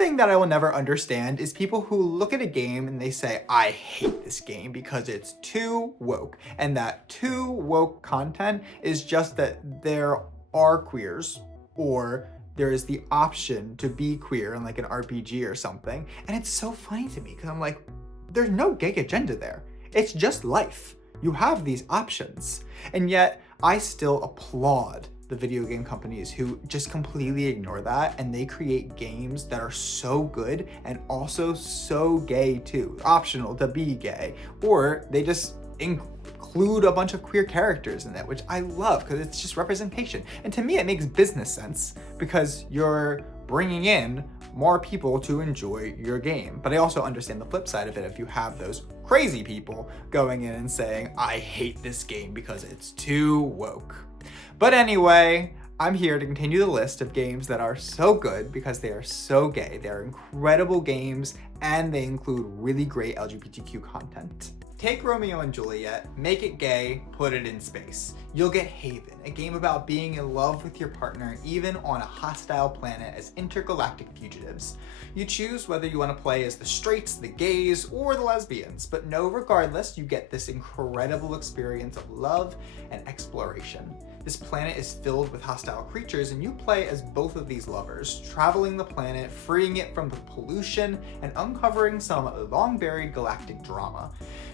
thing that I will never understand is people who look at a game and they say, I hate this game because it's too woke. And that too woke content is just that there are queers, or there is the option to be queer in like an RPG or something. And it's so funny to me because I'm like, there's no gay agenda there. It's just life. You have these options. And yet I still applaud the video game companies who just completely ignore that, and they create games that are so good and also so gay too. Optional to be gay, or they just include a bunch of queer characters in it, which I love because it's just representation. And to me, it makes business sense because you're bringing in more people to enjoy your game. But I also understand the flip side of it if you have those crazy people going in and saying, I hate this game because it's too woke. But anyway, I'm here to continue the list of games that are so good because they are so gay. They're incredible games and they include really great LGBTQ content. Take Romeo and Juliet, make it gay, put it in space. You'll get Haven, a game about being in love with your partner even on a hostile planet as intergalactic fugitives. You choose whether you want to play as the straights, the gays, or the lesbians, but no, regardless, you get this incredible experience of love and exploration. This planet is filled with hostile creatures and you play as both of these lovers, traveling the planet, freeing it from the pollution, and uncovering some long-buried galactic drama.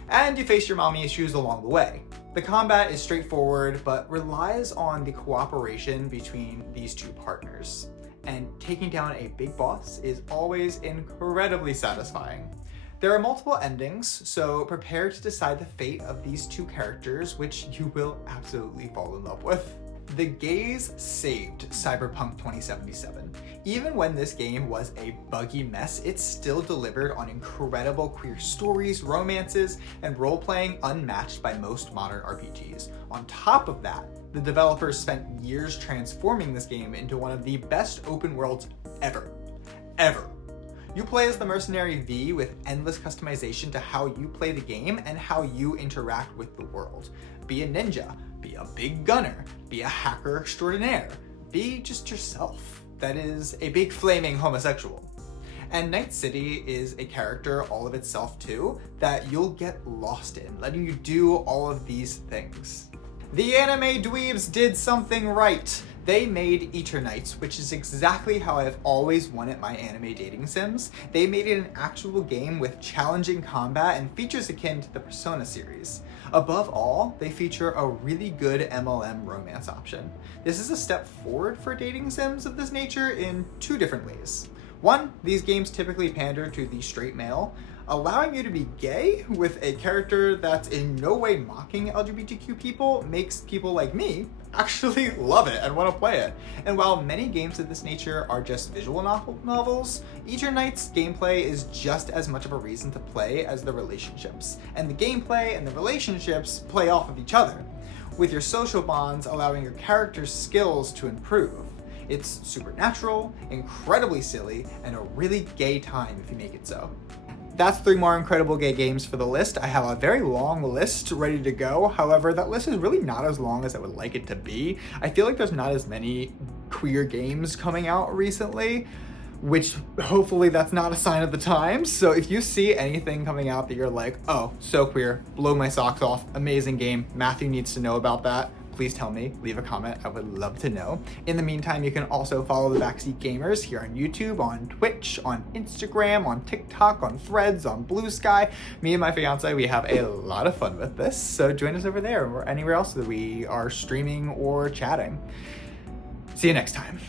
And you face your mommy issues along the way. The combat is straightforward, but relies on the cooperation between these two partners. And taking down a big boss is always incredibly satisfying. There are multiple endings, so prepare to decide the fate of these two characters, which you will absolutely fall in love with. The gays saved Cyberpunk 2077. Even when this game was a buggy mess, it still delivered on incredible queer stories, romances, and role-playing unmatched by most modern RPGs. On top of that, the developers spent years transforming this game into one of the best open worlds ever. You play as the mercenary V with endless customization to how you play the game and how you interact with the world. Be a ninja, be a big gunner, be a hacker extraordinaire, be just yourself. That is a big flaming homosexual. And Night City is a character all of itself too, that you'll get lost in, letting you do all of these things. The anime dweebs did something right. They made Eternights, which is exactly how I've always wanted my anime dating sims. They made it an actual game with challenging combat and features akin to the Persona series. Above all, they feature a really good MLM romance option. This is a step forward for dating sims of this nature in two different ways. One, these games typically pander to the straight male, allowing you to be gay with a character that's in no way mocking LGBTQ people makes people like me actually love it and want to play it. And while many games of this nature are just visual novels, Eternights gameplay is just as much of a reason to play as the relationships. And the gameplay and the relationships play off of each other, with your social bonds allowing your character's skills to improve. It's supernatural, incredibly silly, and a really gay time if you make it so. That's 3 more incredible gay games for the list. I have a very long list ready to go. However, that list is really not as long as I would like it to be. I feel like there's not as many queer games coming out recently, which hopefully that's not a sign of the times. So if you see anything coming out that you're like, oh, so queer, blow my socks off, amazing game, Matthew needs to know about that, please tell me, leave a comment, I would love to know. In the meantime, you can also follow the Backseat Gamers here on YouTube, on Twitch, on Instagram, on TikTok, on Threads, on Bluesky. Me and my fiance, we have a lot of fun with this, so join us over there or anywhere else that we are streaming or chatting. See you next time.